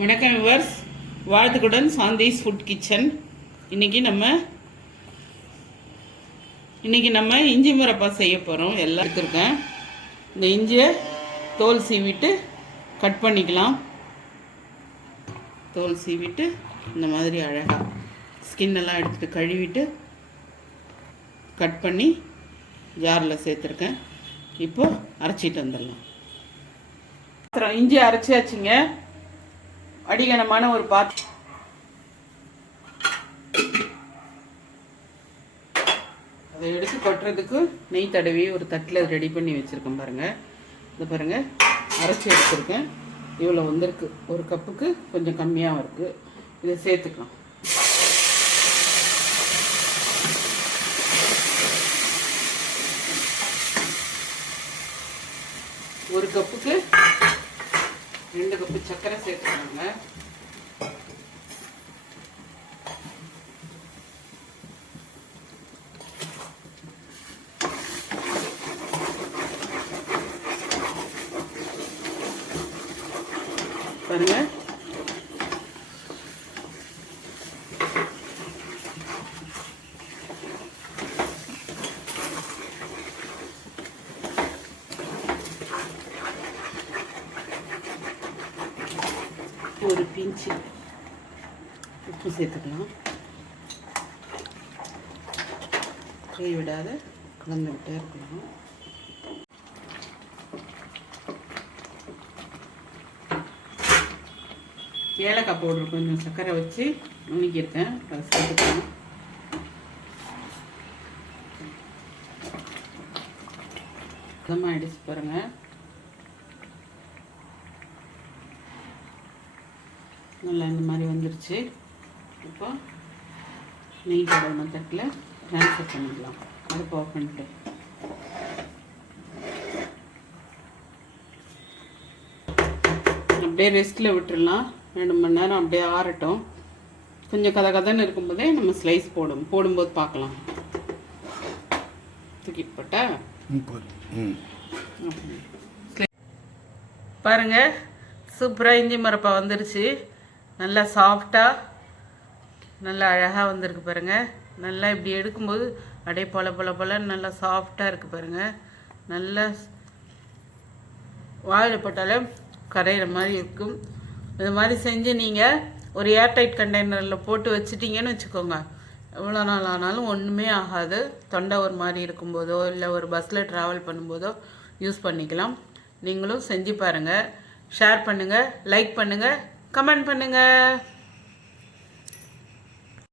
வணக்கம் viewers, வாழ்த்துக்குடன் Shanthi's food kitchen. இன்றைக்கி நம்ம இஞ்சி முரப்பா செய்ய போகிறோம். எல்லாம் எடுத்துருக்கேன். இந்த இஞ்சியை தோல் சீவிட்டு கட் பண்ணிக்கலாம். தோல் சீவிட்டு இந்த மாதிரி அழகாக ஸ்கின்னெல்லாம் எடுத்துகிட்டு கழுவிட்டு கட் பண்ணி ஜாரில் சேர்த்துருக்கேன். இப்போது அரைச்சிட்டு வந்துடலாம். இஞ்சி அரைச்சாச்சுங்க. அடிகனமான ஒரு பாத்திரம், அதை எடுத்து கொட்டுறதுக்கு நெய் தடவி ஒரு தட்டில் ரெடி பண்ணி வச்சுருக்கேன். பாருங்கள், இது பாருங்கள், அரைச்சி எடுத்துருக்கேன். இவ்வளோ வந்திருக்கு. ஒரு கப்புக்கு கொஞ்சம் கம்மியாக இருக்குது. இதை சேர்த்துக்கலாம். ஒரு கப்புக்கு 2 கப்பு சர்க்கரை சேர்த்துக்கோங்க. பாருங்க, ஒரு பிஞ்சு உப்பு சேர்த்துக்கலாம். கை விடாத கலந்துக்கிட்டே இருக்கலாம். ஏலக்காய் பவுடர் கொஞ்சம் சர்க்கரை வச்சு நுணுக்கியிருக்கேன், அதை சேர்த்துக்கலாம். அதமாக அடிச்சு பாருங்கள். நல்லா இந்த மாதிரி வந்துருச்சு. இப்போ நெய் தடவின தட்டில் ட்ரான்ஸ்ஃபர் பண்ணிக்கலாம். அடுப்பு ஆஃப் பண்ணிட்டு அப்படியே ரெஸ்ட்டில் விட்டுடலாம். 2 மணி நேரம் அப்படியே ஆறட்டும். கொஞ்சம் கதன்னு இருக்கும்போதே நம்ம ஸ்லைஸ் போடும்போது பார்க்கலாம். தூக்கிட்டு போட்டா பாருங்கள், சூப்பராக இஞ்சி முரப்பா வந்துருச்சு. நல்லா சாஃப்டாக நல்லா அழகாக வந்திருக்கு பாருங்கள். நல்லா இப்படி எடுக்கும்போது அப்படியே பொல நல்லா சாஃப்டாக இருக்குது பாருங்கள். நல்லா வாயில் போட்டாலே கரையிற மாதிரி இருக்கும். இது மாதிரி செஞ்சு நீங்கள் ஒரு ஏர்டைட் கண்டெய்னரில் போட்டு வச்சுட்டிங்கன்னு வச்சுக்கோங்க, எவ்வளோ நாள் ஆனாலும் ஒன்றுமே ஆகாது. தொண்டை ஒரு மாதிரி இருக்கும்போதோ இல்லை ஒரு பஸ்ஸில் ட்ராவல் பண்ணும்போதோ யூஸ் பண்ணிக்கலாம். நீங்களும் செஞ்சு பாருங்கள். ஷேர் பண்ணுங்கள், லைக் பண்ணுங்கள், கமெண்ட் பண்ணுங்கள்.